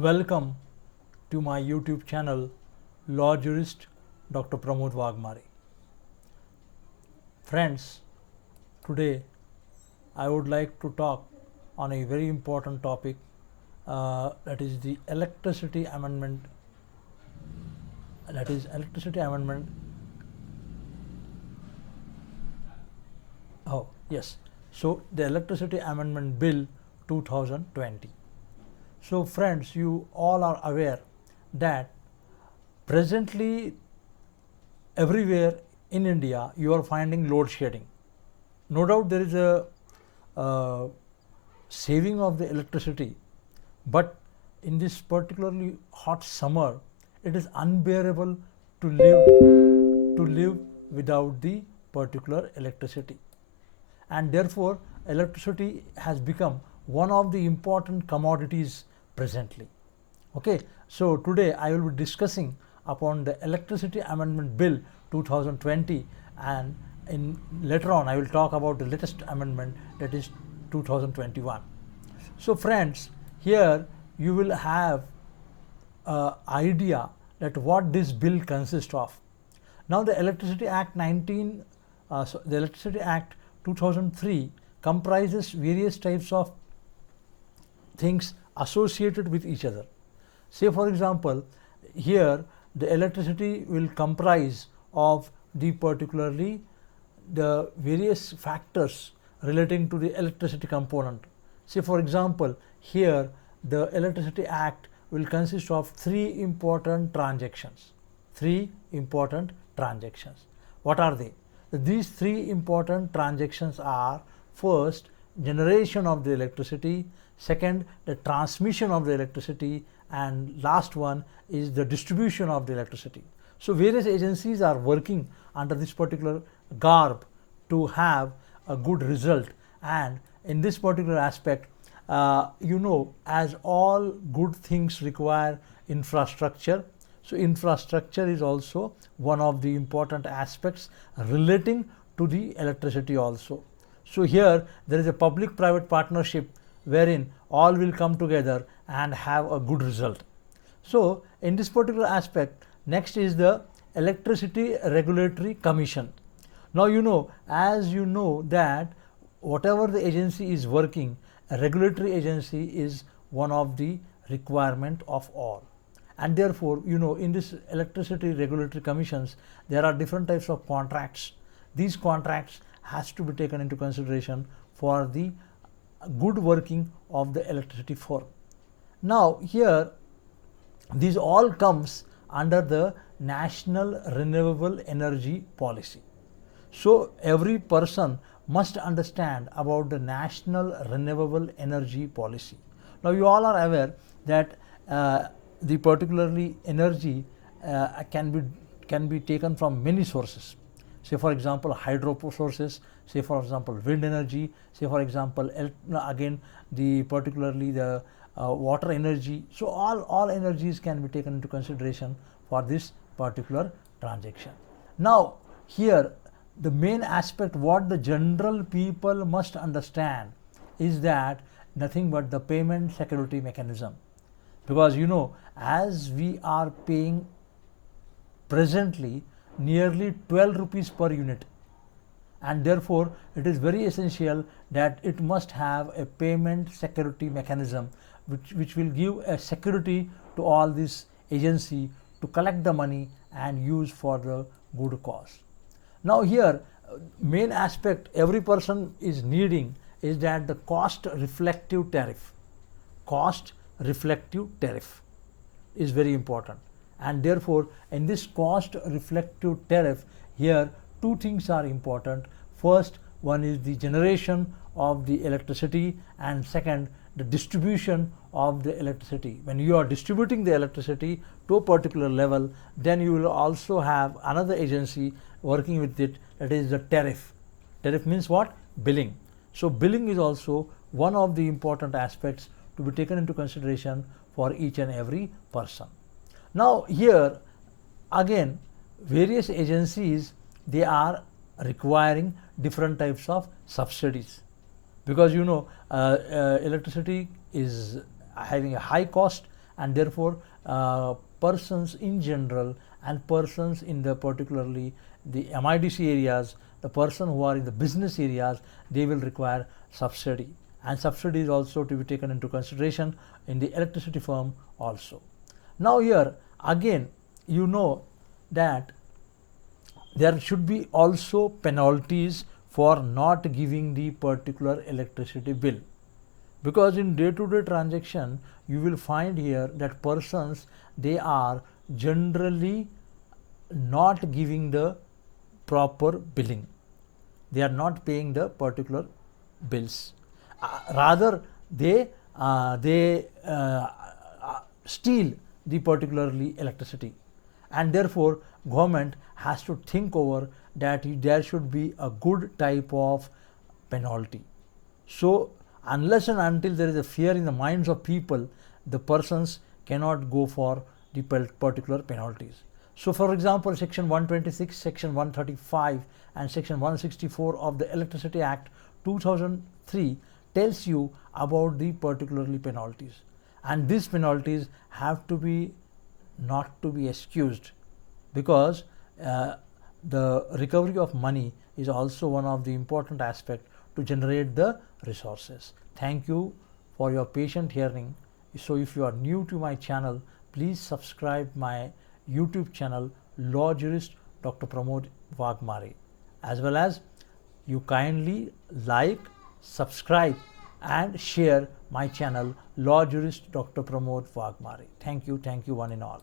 Welcome to my YouTube channel, Law Jurist Dr. Pramod Wagmare. Friends, today I would like to talk on a very important topic, that is the Electricity Amendment. Oh, yes. So, the Electricity Amendment Bill 2020. So, friends, you all are aware that presently everywhere in India you are finding load shedding. No doubt there is a saving of the electricity, but in this particularly hot summer, it is unbearable to live without the particular electricity, and therefore electricity has become one of the important commodities presently. Okay, so today I will be discussing upon the Electricity Amendment Bill 2020, and later on I will talk about the latest amendment, that is 2021. So friends, here you will have an idea that what this bill consists of. Now the Electricity Act 2003 comprises various types of things associated with each other. Say for example, here the electricity will comprise of the particularly the various factors relating to the electricity component. Say for example, here the Electricity Act will consist of three important transactions. What are they? These three important transactions are: first, generation of the electricity; second, the transmission of the electricity; and last one is the distribution of the electricity. So various agencies are working under this particular garb to have a good result, and in this particular aspect, as all good things require infrastructure, so infrastructure is also one of the important aspects relating to the electricity also. So here there is a public-private partnership wherein all will come together and have a good result. So in this particular aspect, next is the Electricity Regulatory Commission. Now as you know that whatever the agency is working, a regulatory agency is one of the requirement of all, and therefore in this Electricity Regulatory Commissions there are different types of contracts. These contracts has to be taken into consideration for the good working of the electricity firm. Now here these all comes under the National Renewable Energy Policy. So every person must understand about the National Renewable Energy Policy. Now you all are aware that the particularly energy can be taken from many sources. Say for example hydro sources, say for example wind energy, say for example again the particularly the water energy. So all energies can be taken into consideration for this particular transaction. Now here the main aspect what the general people must understand is that nothing but the payment security mechanism, because as we are paying presently nearly 12 rupees per unit, and therefore it is very essential that it must have a payment security mechanism which will give a security to all this agency to collect the money and use for the good cause. Now here main aspect every person is needing is that the cost reflective tariff is very important, and therefore in this cost reflective tariff here two things are important. First one is the generation of the electricity, and second the distribution of the electricity. When you are distributing the electricity to a particular level, then you will also have another agency working with it, that is the tariff. Tariff means what? Billing. So billing is also one of the important aspects to be taken into consideration for each and every person. Now here again various agencies, they are requiring different types of subsidies, because electricity is having a high cost, and therefore persons in general and persons in the particularly the MIDC areas, the person who are in the business areas, they will require subsidy, and subsidy is also to be taken into consideration in the electricity firm also. Now here again you know that there should be also penalties for not giving the particular electricity bill, because in day-to-day transaction you will find here that persons, they are generally not giving the proper billing, they are not paying the particular bills, rather they steal the particularly electricity, and therefore government has to think over that there should be a good type of penalty. So unless and until there is a fear in the minds of people, the persons cannot go for the particular penalties. So for example, section 126, section 135 and section 164 of the Electricity Act 2003 tells you about the particularly penalties, and these penalties have to be not to be excused, because the recovery of money is also one of the important aspects to generate the resources. Thank you for your patient hearing. So if you are new to my channel, please subscribe my YouTube channel Law Jurist Dr. Pramod Wagmare, as well as you kindly like, subscribe and share my channel Law Jurist Dr. Pramod Wagmare. Thank you one and all.